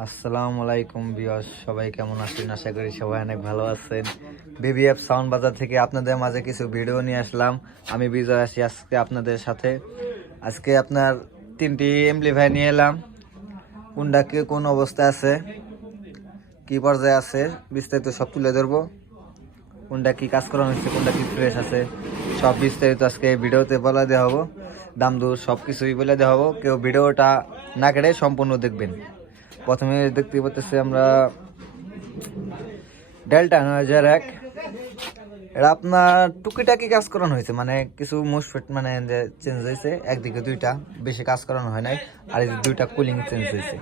আসসালামু আলাইকুম ভিউয়ার্স, সবাই কেমন আছেন? আশা করি সবাই অনেক ভালো আছেন। বিবিএফ সাউন্ড বাজার থেকে আপনাদের মাঝে কিছু ভিডিও নিয়ে আসলাম। আমি বিজয় আছি আজকে আপনাদের সাথে। আজকে আপনার 3টি এমপ্লিফায়ার নিয়ে এলাম। কোনটা কি কোন অবস্থায় আছে, কি পর্যায়ে আছে, বিস্তারিত সব তুলে ধরবো। কোনটা কি কাজ করানো হচ্ছে, কোনটা কি ফ্রেশ আছে, সব বিস্তারিত আজকে ভিডিওতে বলে দেওয়া হবো। দাম দূর সব কিছুই বলে দেওয়া হবো। কেউ ভিডিওটা না কেটে সম্পূর্ণ দেখবেন। প্রথমে দেখতে পাচ্ছি আমরা ডেল্টা 9001। এটা আপনার টুকিটাকি কাজ করানো হয়েছে, মানে কিছু মুসফেট মানে যে চেঞ্জ হয়েছে, একদিকে দুইটা, বেশি কাজ করানো হয় নাই। আর এই দুইটা কুলিং চেঞ্জ হয়েছে,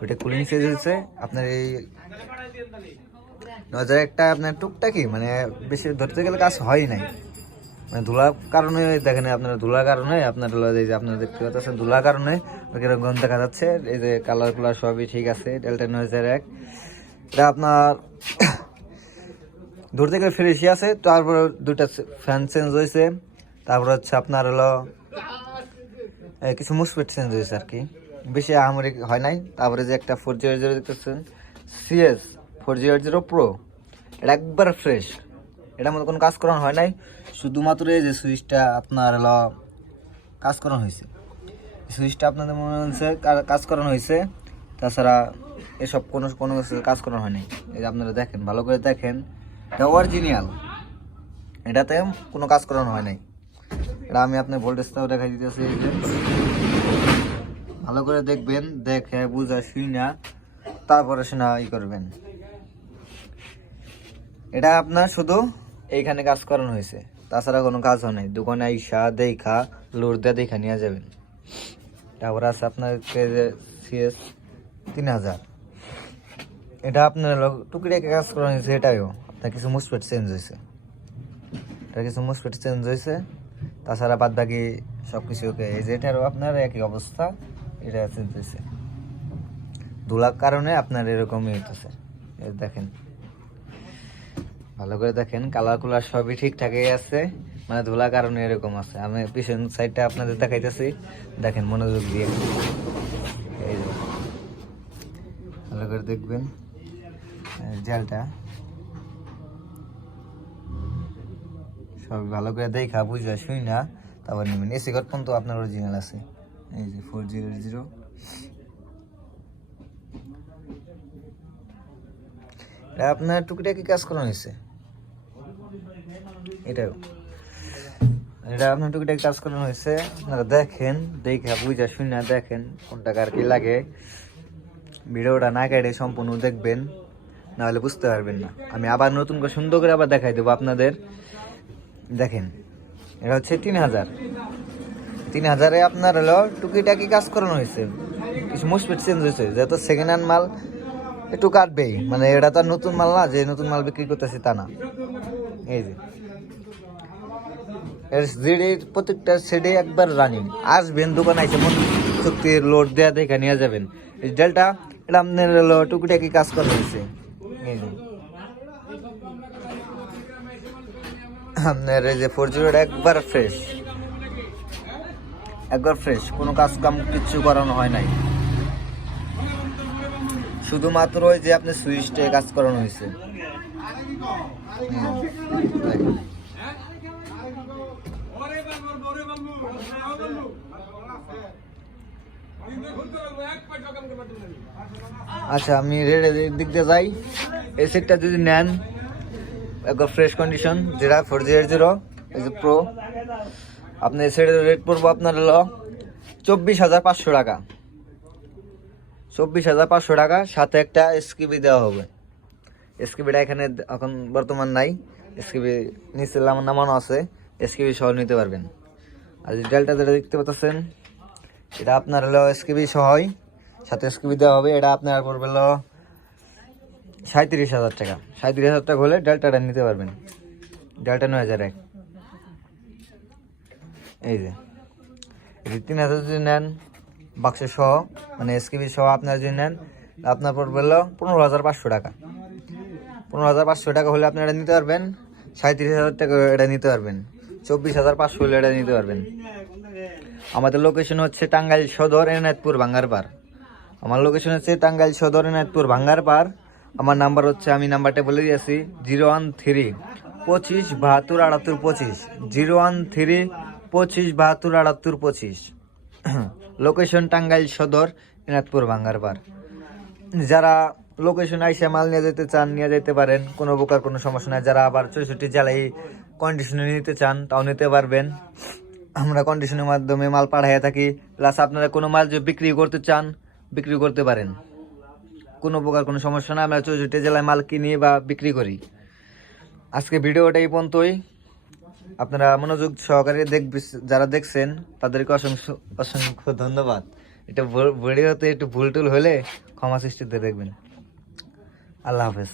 ওইটা কুলিং চেঞ্জ হয়েছে। আপনার এই 9001টা আপনার টুকটাকি মানে বেশি ধরতে গেলে কাজ হয় নাই, মানে ধুলার কারণে দেখেন, আপনার ধুলার কারণে আপনার এই যে আপনারা দেখতে পাচ্ছেন ধুলার কারণে কিরকম দেখা যাচ্ছে। এই যে কালার কুলার সবই ঠিক আছে। ডেল্টা 9001 এটা আপনার ধরতে গেলে ফ্রেশই আছে। তারপর দুইটা ফ্যান চেঞ্জ হয়েছে। তারপর হচ্ছে আপনার হলো কিছু মুসফেট চেঞ্জ হয়েছে আর কি, বেশি আহামরি হয় নাই। তারপরে যে একটা 4000 দেখতেছেন সিএস 4000 প্রো, এটা একবার ফ্রেশ, এটার মধ্যে কোনো কাজ করানো হয় নাই। শুধুমাত্র এই যে সুইচটা আপনার হলো কাজ করানো হয়েছে, সুইচটা আপনাদের মনে হচ্ছে কাজ করানো হয়েছে। তাছাড়া এসব কোনো কোনো কাজ করানো হয়নি। এই যে আপনারা দেখেন, ভালো করে দেখেন, এটা অরিজিনাল, এটাতে কোনো কাজ করানো হয় নাই। এটা আমি আপনার ভোল্টেজটাও দেখাই দিতেছি। এই যে ভালো করে দেখবেন, দেখে বুঝা শুনা তারপরে শোনা করবেন। এটা আপনার শুধু এইখানে কাজ করানো হয়েছে, তাছাড়া কোনো কাজ হয় নাই। দোকানে আইসা দেখা লোড দিয়ে দেখা নিয়ে যাবেন। তারপর আছে আপনার সিএস 3000, এটা আপনার টুকিটাকে কাজ করানো হয়েছে। এটাও আপনার কিছু মুসফেট চেঞ্জ হয়েছে, এটা কিছু মুসফেট চেঞ্জ হয়েছে। তাছাড়া বাদ বাকি সব কিছু ওকে। এই যে এটারও আপনার একই অবস্থা, এটা চেঞ্জ হয়েছে। ধুলার কারণে আপনার এরকমই হইতেছে। দেখেন, ভালো করে দেখেন, কালার কুলার সবই ঠিকঠাকই আছে, মানে ধুলার কারণে এরকম আছে। আমি পিছন সাইডটা আপনাদের দেখাইতেছি, দেখেন মনোযোগ দিয়ে। এই যে ভালো করে দেখবেন জালটা সব ভালো করে দেখা বুঝা শুই না তারপর নেবেন। এসি ঘর পর্যন্ত আপনার অরিজিনাল আছে। এই যে 400, এটা আপনার টুকিটাকি কাজ করানো হয়েছে। এটাও এটা আপনার টুকিটাকি কাজ করানো হয়েছে। আপনারা দেখেন, দেখা বুঝা শুই না দেখেন কোনটা কার কি লাগে। ভিডিওটা না কেটে সম্পূর্ণ দেখবেন, নাহলে বুঝতে পারবেন না। আমি আবার নতুন করে সুন্দর করে আবার দেখাই দেবো আপনাদের। দেখেন, এটা হচ্ছে 3000 আপনার হলো টুকিটাকি কাজ করানো হয়েছে, কিছু মুসফেট চেঞ্জ হয়েছে। যেহেতু সেকেন্ড হ্যান্ড মাল একটু কাটবেই, মানে এটা তো নতুন মাল না যে নতুন মাল বিক্রি করতেছি তা না। এই যে এর জিডির প্রত্যেকটা সেটে একবার রানিং। আসবেন দোকানে এসে মন শক্তির লোড দেওয়া দেখে নিয়ে যাবেন। এই ডেলটা এটা আপনার হলো টুকিটাকি কাজ করা হয়েছে। এই যে আপনার এই যে 40 একবার ফ্রেশ, একবার ফ্রেশ, কোনো কাজ কাম কিচ্ছু করানো হয় নাই। শুধুমাত্র ওই যে আপনার সুইচটে কাজ করানো হয়েছে। আচ্ছা, আমি রেডের দিক দিয়ে যাই। এই সেটটা যদি নেন একবার ফ্রেশ কন্ডিশন, যেটা 4000 এই যে প্রো, আপনি এই সেটের রেট পড়বো আপনার হলো 24,500 টাকা। 24,500 টাকা, সাথে একটা এসকিবি দেওয়া হবে। এসকিবিটা এখানে এখন বর্তমান নাই, এসকিবি নিচে নামানো আছে, এসকিবি সহ নিতে পারবেন। আর ডেলটা যেটা দেখতে পাচ্ছেন, এটা আপনার হলো এসকিবি সহই, সাথে এসকিবি দেওয়া হবে। এটা আপনার পড়বে হলো 37,000 টাকা। 37,000 টাকা হলে ডেল্টাটা নিতে পারবেন, ডেল্টা 9001। এই যে 3000 যদি নেন বাক্সে সহ, মানে এসকিবি সহ আপনার যদি নেন, আপনার পড়বে হলো 15,500 টাকা। 15,500 টাকা হলে আপনি এটা নিতে পারবেন। 37,000 টাকা এটা নিতে পারবেন। 24,500 হলে এটা নিতে পারবেন। আমাদের লোকেশন হচ্ছে টাঙ্গাইল সদর, এনায়তপুর, বাঙ্গারপাড়। আমার লোকেশন হচ্ছে টাঙ্গাইল সদর এনায়তপুর ভাঙ্গার পার। আমার নাম্বার হচ্ছে, আমি নাম্বারটা বলে দিয়েছি, 013-25-72-78-25, 013-25-72-78-25। লোকেশন টাঙ্গাইল সদর এনায়তপুর ভাঙ্গার পার। যারা লোকেশন আইসা মাল নিয়ে যেতে চান নিয়ে যেতে পারেন, কোনো প্রকার কোনো সমস্যা নাই। যারা আবার 64 জেলায় কন্ডিশনে নিতে চান তাও নিতে পারবেন। আমরা কন্ডিশনের মাধ্যমে মাল পাঠাইয়া থাকি। প্লাস আপনারা কোনো মাল যদি বিক্রি করতে চান বিক্রি করতে পারেন, কোনো প্রকার কোনো সমস্যা না। আমরা 64 জেলায় মাল কিনি বা বিক্রি করি। আজকে ভিডিওটা এই পর্যন্তই। আপনারা মনোযোগ সহকারে যারা দেখছেন তাদেরকে অসংখ্য অসংখ্য ধন্যবাদ। এটা ভিডিওতে একটু ভুল টুল হলে ক্ষমা সৃষ্টিতে দেখবেন। আল্লাহ হাফেজ।